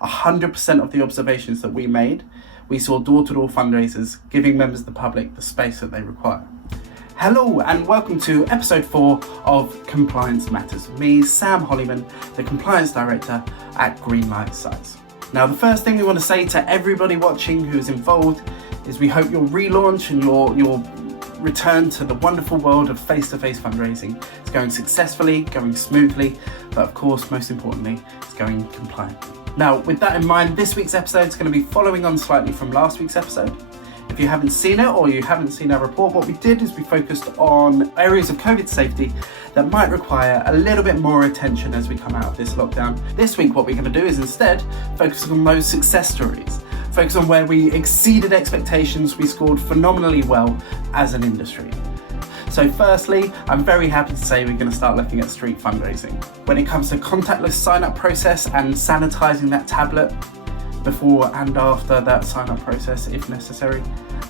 100% of the observations that we made, we saw door-to-door fundraisers giving members of the public the space that they require. Hello and welcome to episode 4 of Compliance Matters. Me, Sam Hollyman, the Compliance Director at Greenlight Sites. Now, the first thing we want to say to everybody watching who is involved is we hope your relaunch and your return to the wonderful world of face-to-face fundraising is going successfully, going smoothly, but of course, most importantly, it's going compliantly. Now, with that in mind, this week's episode is going to be following on slightly from last week's episode. If you haven't seen it or you haven't seen our report, what we did is we focused on areas of COVID safety that might require a little bit more attention as we come out of this lockdown. This week, what we're going to do is instead focus on those success stories, focus on where we exceeded expectations, we scored phenomenally well as an industry. So firstly, I'm very happy to say we're going to start looking at street fundraising. When it comes to contactless sign-up process and sanitizing that tablet, before and after that sign-up process if necessary,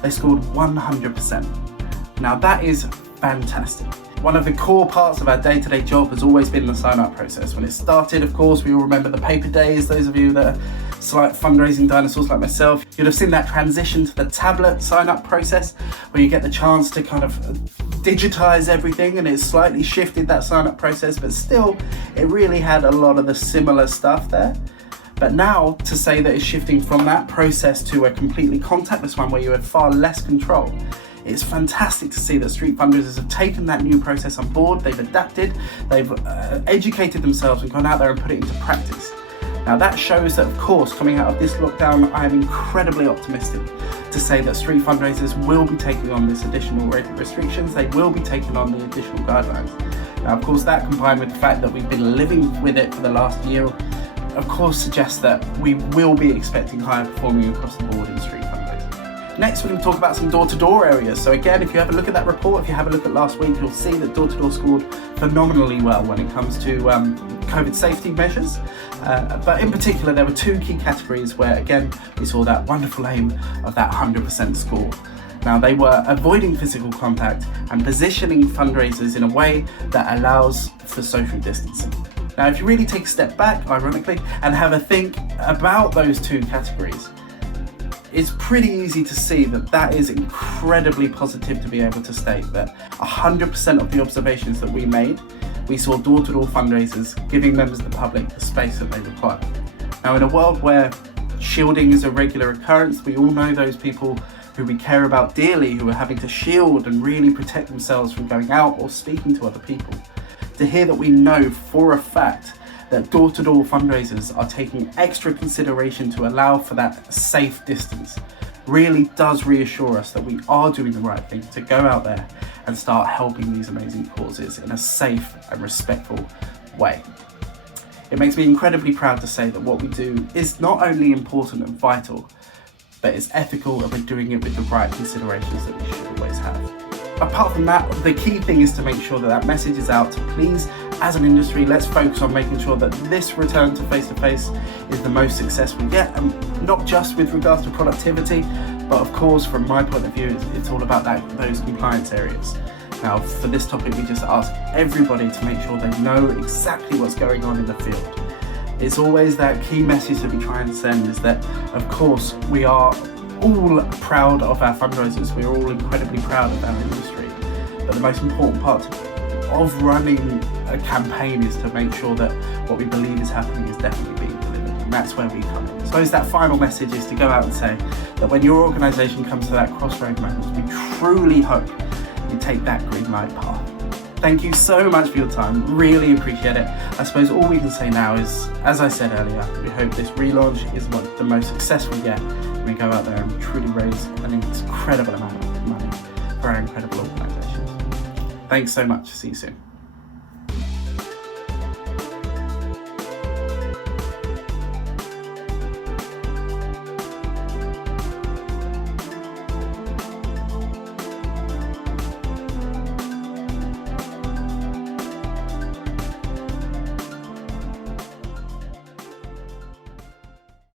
they scored 100%. Now that is fantastic. One of the core parts of our day-to-day job has always been the sign-up process. When it started, of course, we all remember the paper days. Those of you that are slight fundraising dinosaurs like myself, you'd have seen that transition to the tablet sign-up process where you get the chance to kind of digitize everything, and it's slightly shifted that sign-up process, but still it really had a lot of the similar stuff there. But now to say that it's shifting from that process to a completely contactless one where you have far less control, it's fantastic to see that street fundraisers have taken that new process on board, they've adapted, they've educated themselves and gone out there and put it into practice. Now that shows that, of course, coming out of this lockdown, I am incredibly optimistic to say that street fundraisers will be taking on this additional restrictions, they will be taking on the additional guidelines. Now, of course, that combined with the fact that we've been living with it for the last year, of course, suggests that we will be expecting higher performing across the board in street fundraising. Next, we're going to talk about some door-to-door areas. So again, if you have a look at that report, if you have a look at last week, you'll see that door-to-door scored phenomenally well when it comes to COVID safety measures. But in particular, there were two key categories where, again, we saw that wonderful aim of that 100% score. Now, they were avoiding physical contact and positioning fundraisers in a way that allows for social distancing. Now, if you really take a step back, ironically, and have a think about those two categories, it's pretty easy to see that that is incredibly positive to be able to state that 100% of the observations that we made, we saw door-to-door fundraisers giving members of the public the space that they require. Now, in a world where shielding is a regular occurrence, we all know those people who we care about dearly who are having to shield and really protect themselves from going out or speaking to other people. To hear that we know for a fact that door-to-door fundraisers are taking extra consideration to allow for that safe distance really does reassure us that we are doing the right thing to go out there and start helping these amazing causes in a safe and respectful way. It makes me incredibly proud to say that what we do is not only important and vital, but it's ethical and we're doing it with the right considerations that we should always have. Apart from that, the key thing is to make sure that that message is out. Please, as an industry, let's focus on making sure that this return to face-to-face is the most successful yet, and not just with regards to productivity, but of course, from my point of view, it's all about those compliance areas. Now, for this topic, we just ask everybody to make sure they know exactly what's going on in the field. It's always that key message that we try and send is that, of course, we are all proud of our fundraisers, we're all incredibly proud of our industry, but the most important part of running a campaign is to make sure that what we believe is happening is definitely being delivered, and that's where we come in. So I suppose that final message is to go out and say that when your organisation comes to that crossroad moment, we truly hope you take that green light path. Thank you so much for your time, really appreciate it. I suppose all we can say now is, as I said earlier, we hope this relaunch is the most successful yet. We go out there and truly raise an incredible amount of money for our incredible organisations. Thanks so much, see you soon.